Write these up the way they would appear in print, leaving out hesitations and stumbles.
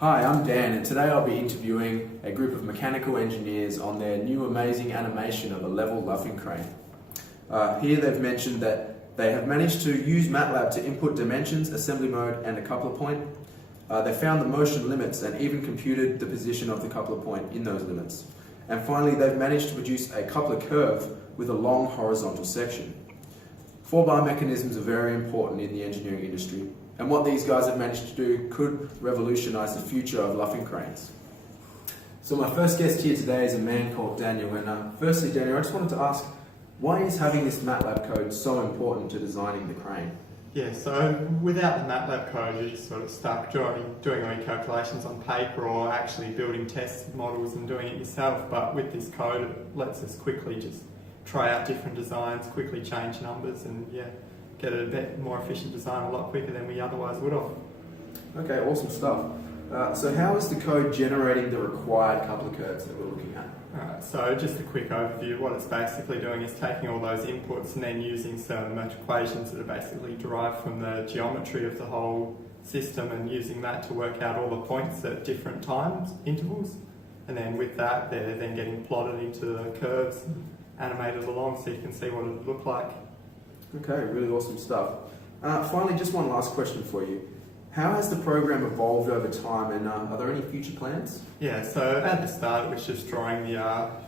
Hi, I'm Dan, and today I'll be interviewing a group of mechanical engineers on their new amazing animation of a level luffing crane. Here they've mentioned that they have managed to use MATLAB to input dimensions, assembly mode and a coupler point. They found the motion limits and even computed the position of the coupler point in those limits. And finally, they've managed to produce a coupler curve with a long horizontal section. 4-bar mechanisms are very important in the engineering industry, and what these guys have managed to do could revolutionize the future of luffing cranes. So my first guest here today is a man called Daniel, and firstly Daniel, I just wanted to ask, why is having this MATLAB code so important to designing the crane? Yeah, so without the MATLAB code, you're just sort of stuck doing all your calculations on paper or actually building test models and doing it yourself. But with this code, it lets us quickly just try out different designs, quickly change numbers, and get a bit more efficient design a lot quicker than we otherwise would have. Okay, awesome stuff. So how is the code generating the required coupler curves that we're looking at? Alright, so just a quick overview. What it's basically doing is taking all those inputs and then using some equations that are basically derived from the geometry of the whole system and using that to work out all the points at different times intervals. And then with that, they're then getting plotted into the curves, animated along so you can see what it would look like. Okay, really awesome stuff. Finally, just one last question for you. How has the program evolved over time, and are there any future plans? Yeah, so at the start it was just drawing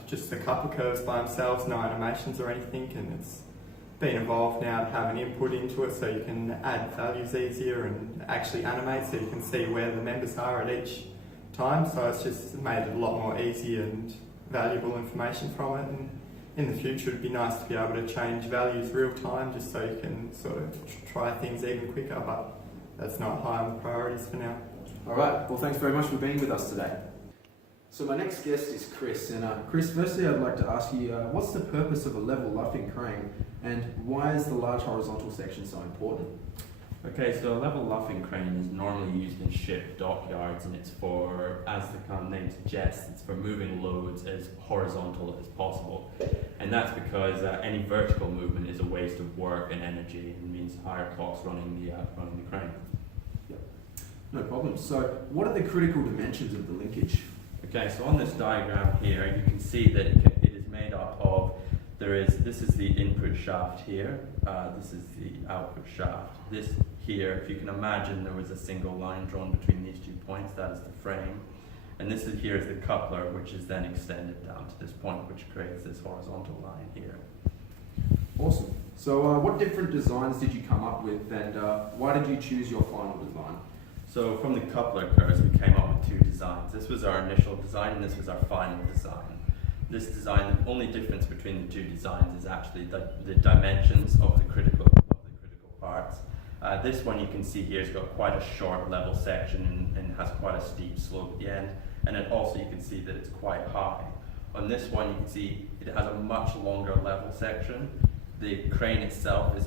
just the coupler curves by themselves, no animations or anything, and it's been evolved now to have an input into it so you can add values easier and actually animate so you can see where the members are at each time. So it's just made it a lot more easy and valuable information from it. And in the future it'd be nice to be able to change values real time just so you can sort of try things even quicker, but that's not high on the priorities for now. Alright, well thanks very much for being with us today. So my next guest is Chris, and Chris, firstly I'd like to ask you, what's the purpose of a level luffing crane, and why is the large horizontal section so important? Okay, so a level luffing crane is normally used in ship dockyards, and it's for, as the kind of name suggests, it's for moving loads as horizontal as possible. And that's because any vertical movement is a waste of work and energy and means higher costs running the crane. Yep. No problem. So what are the critical dimensions of the linkage? Okay, so on this diagram here, you can see that it is made up of, this is the input shaft here, this is the output shaft. This here, if you can imagine, there was a single line drawn between these 2 points, that is the frame. And this is here is the coupler, which is then extended down to this point, which creates this horizontal line here. Awesome. So what different designs did you come up with, and why did you choose your final design? So from the coupler curves, we came up with 2 designs. This was our initial design, and this was our final design. This design, the only difference between the 2 designs is actually the dimensions of the critical parts. This one you can see here has got quite a short level section and has quite a steep slope at the end, and it also you can see that it's quite high. On this one you can see it has a much longer level section. The crane itself is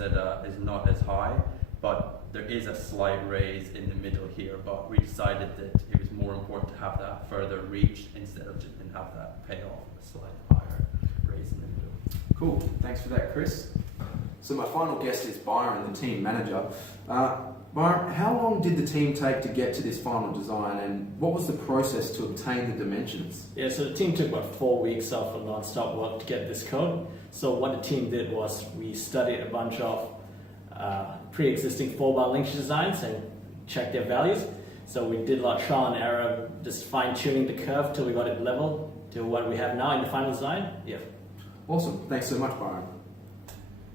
not as high, but there is a slight raise in the middle here, but we decided that it was more important to have that further reached instead of just have that payoff, a slight higher raise in the middle. Cool, thanks for that, Chris. So my final guest is Byron, the team manager. Byron, how long did the team take to get to this final design, and what was the process to obtain the dimensions? Yeah, so the team took about 4 weeks of non-stop work to get this code. So what the team did was we studied a bunch of pre-existing 4-bar linkage designs and checked their values. So we did a lot of trial and error, just fine-tuning the curve till we got it level to what we have now in the final design. Yeah. Awesome, thanks so much, Byron.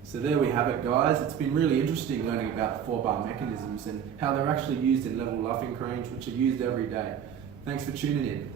So there we have it, guys. It's been really interesting learning about 4-bar mechanisms and how they're actually used in level luffing cranes, which are used every day. Thanks for tuning in.